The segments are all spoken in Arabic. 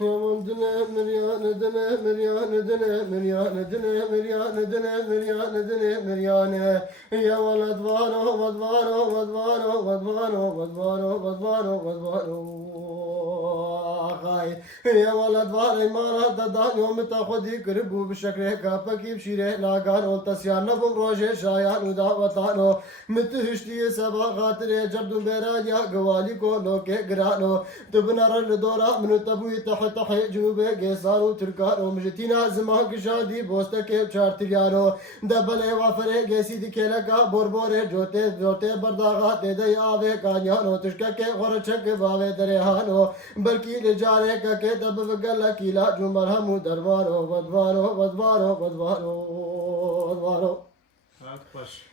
دني مريان دني مريان دني مريان دني مريان دني مريان دني مريان يا ولد وانو ودوانو ودوانو ودوانو ودوانو ودوانو ودوانو خاي يا ولد واني مالا ددان يوم تاخدي كربو بشكل كابكي بشيره لاغان والتسيان نبم روجه شايان وداوتانو متهشتي سبا خاطر جبدو بيران يا قوالي كو لوكي قرانو تبنر الدورة من تبوي تحت تحت جنوب قيصانو تركانو مجتينا زمان كشادي بوستك بشارتريانو دبل وافره قيسي دي كيلكا بوربوري جوتي جوتي برداغات دي آوه كانيانو تشكك غرچك باوه دريهانو بلكي رجالك كي دب وقال كيلا جمر همو دربانو ودوانو ودوانو ودوانو ودوانو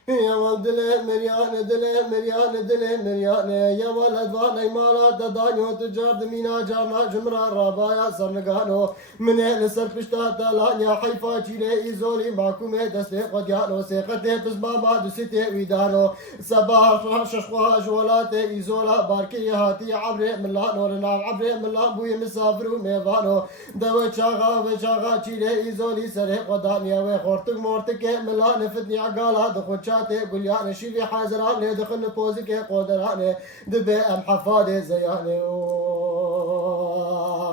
يا ولد دلي مريان دلي مريان دلي مريان يا ولد واني مالا ددانيو تجار دمينا جارنا جمرا رابايا سرنقانو من السر بشتا تالانيا حيفا جيلي ايزولي معكومي دستي قديانو سيقتي بزبابا دستي ويدانو صباح ششخوا جولاتي ايزولا باركي هاتي عبري ملانو لنام عبري ملان بوي مسافرو ميفانو دو شاغا وشاغا جيلي ايزولي سري قدانيا وخورتك مورتك ملان فتني عقالا دخل شاتي قلياني شيفي حازراني دخل بوزك قدراني دبي ام حفادي زياني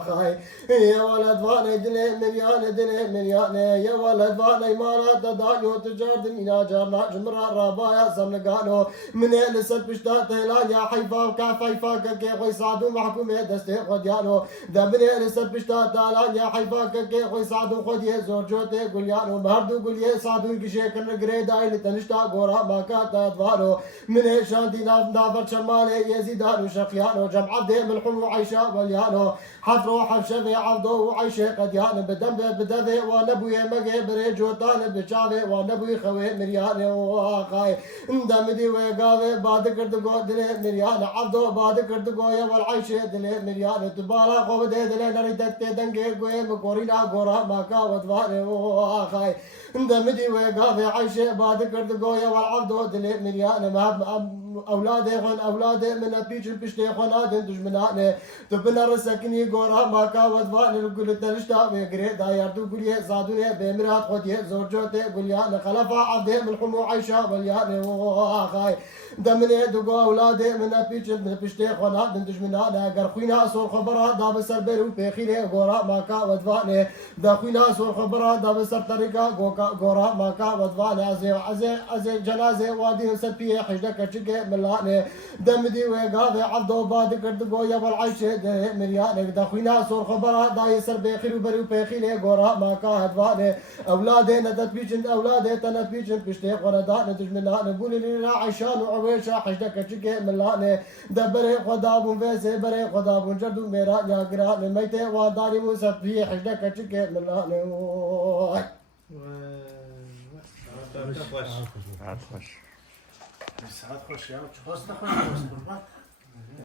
خاي يا ولد واني دني مريان دني مريان يا ولد واني مالا ددانيو تجار دمينا جارنا جمرا رابايا سمنقانو من لسل بشتا تيلان يا حيفا وكافيفا كي خوي سعدو محكومي دستي قديانو دبني لسل بشتا تالان يا حيفا كي خوي سعدو خديه زور جوتي قليانو مهردو قليه سعدو كشي كن قريداي لتنشتا غورا ماكاتا دوارو من شاندي نافر شمالي يزيدانو شقيانو جمع عبدي ملحم وعيشا وليانو حفرو حفشفي عبدو وعيشي قديان بدم بدفي ونبوي مقي بريجوتان بشافي ونبوي خوي مرياني وخاي دمدي وقاوي بعد كردقو دلي مريان عبدو بعد كردقو يا والعيشي دلي مريان تبالا خوف دي دلي نريدك تدنقي قوي مقورينا قورا ماكا ودواري وخاي دمدي وقاوي عيشي بعد كردقو يا والعبدو دلي مريان مهب اولادي غن اولادي من بيج بشتي خنادن دجمناني تبنا رسكني غورا ماكا ودوان الكل تنشتا ويغري دايردو قولي زادوني بمرات خديه زورجوتي قوليان خلفا عبدي من حمو عيشا وليان وخاي دمني دقو اولادي من بيج بشتي خنادن دجمناني قرخوينا سور خبرها داب سربر وبيخيلي غورا ماكا ودواني دخوينا سور خبرها داب سر طريقه غورا ماكا ودواني عزي جنازه وادي سبي حجدك تشقي ملاني دمدي وقاضي عبدو باد كردقو يا والعيشة مرياني دخوينا سور خبرها داي سر بيخيل وبري وبيخيلي غورا ماكا هدواني اولادي ندت بيجن اولادي تنت بيجن بشتي قردان دجمناني بولي لنا عيشان وعويشة حجدك تشقي ملاني دبري خدابون فيسي بري خدابون جردو ميرا يا قراني ميتي واداني وسبي حجدك تشقي ملاني ساعات خوش ساعات خوش يا خوش